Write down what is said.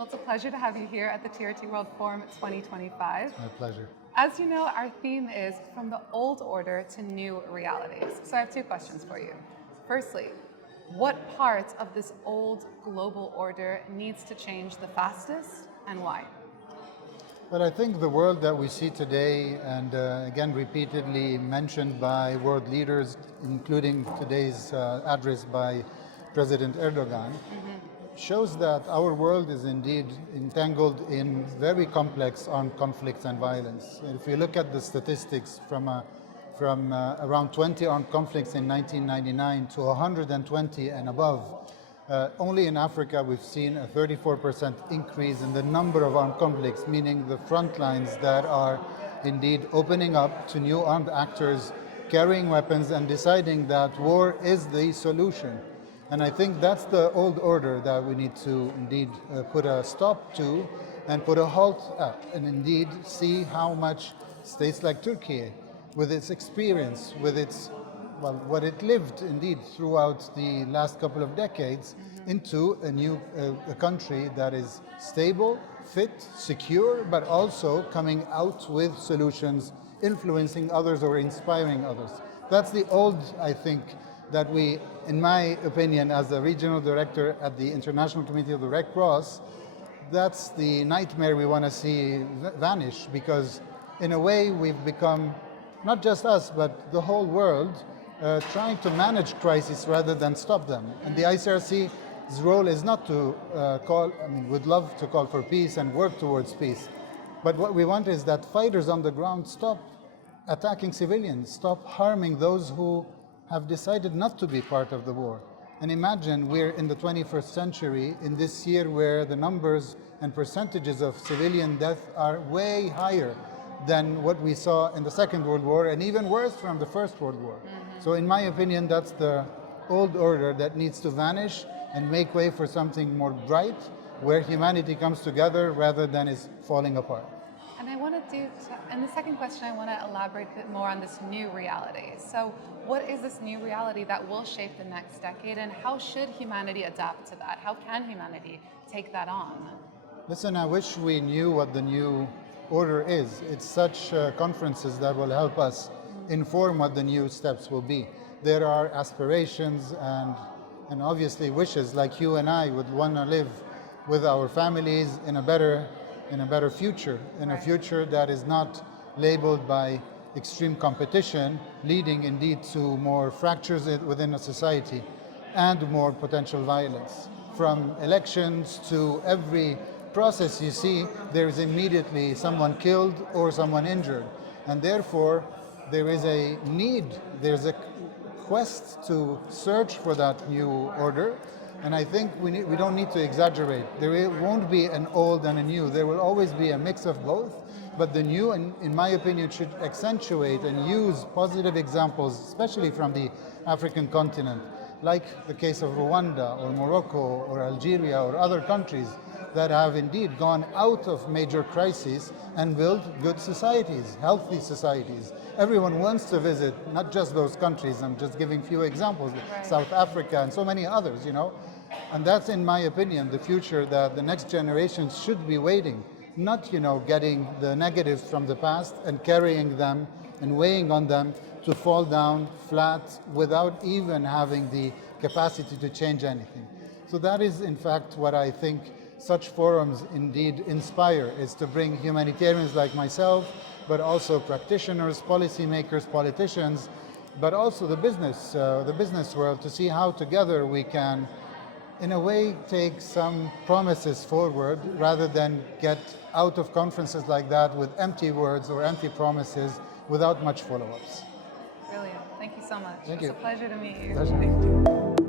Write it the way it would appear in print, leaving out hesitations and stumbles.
Well, it's a pleasure to have you here at the TRT World Forum 2025. My pleasure. As you know, our theme is from the old order to new realities. So I have two questions for you. Firstly, what part of this old global order needs to change the fastest and why? But I think the world that we see today, and again repeatedly mentioned by world leaders, including today's address by President Erdogan, shows that our world is indeed entangled in very complex armed conflicts and violence. And if you look at the statistics from around 20 armed conflicts in 1999 to 120 and above, only in Africa we've seen a 34% increase in the number of armed conflicts, meaning the front lines that are indeed opening up to new armed actors carrying weapons and deciding that war is the solution. And I think that's the old order that we need to indeed put a stop to and put a halt at, and indeed see how much states like Turkey, with its experience, with its, well, what it lived indeed throughout the last couple of decades, into a new a country that is stable, fit, secure, but also coming out with solutions, influencing others or inspiring others. That's the old, I think, that we, in my opinion, as the regional director at the International Committee of the Red Cross, that's the nightmare we want to see vanish, because in a way we've become, not just us, but the whole world, trying to manage crises rather than stop them. And the ICRC's role is not to would love to call for peace and work towards peace. But what we want is that fighters on the ground stop attacking civilians, stop harming those who have decided not to be part of the war. And imagine we're in the 21st century, in this year where the numbers and percentages of civilian death are way higher than what we saw in the Second World War, and even worse from the First World War. So in my opinion, that's the old order that needs to vanish and make way for something more bright, where humanity comes together rather than is falling apart. And I want to and the second question, I want to elaborate a bit more on this new reality. So what is this new reality that will shape the next decade, and how should humanity adapt to that? How can humanity take that on? Listen, I wish we knew what the new order is. It's such conferences that will help us inform what the new steps will be. There are aspirations and obviously wishes, like you and I would want to live with our families in a better future, in a future that is not labeled by extreme competition, leading indeed to more fractures within a society and more potential violence. From elections to every process you see, there is immediately someone killed or someone injured. And therefore, there is a need, there's a quest to search for that new order. And I think we don't need to exaggerate. There won't be an old and a new. There will always be a mix of both. But the new, in my opinion, should accentuate and use positive examples, especially from the African continent, like the case of Rwanda or Morocco or Algeria or other countries that have indeed gone out of major crises and built good societies, healthy societies. Everyone wants to visit, not just those countries. I'm just giving few examples, right. South Africa and so many others, you know. And that's, in my opinion, the future that the next generations should be waiting, not, getting the negatives from the past and carrying them and weighing on them to fall down flat without even having the capacity to change anything. So that is, in fact, what I think such forums indeed inspire, is to bring humanitarians like myself, but also practitioners, policymakers, politicians, but also the business world, to see how together we can, in a way, take some promises forward rather than get out of conferences like that with empty words or empty promises without much follow-ups. Brilliant. Thank you so much. Thank It's you. a pleasure to meet you. Pleasure.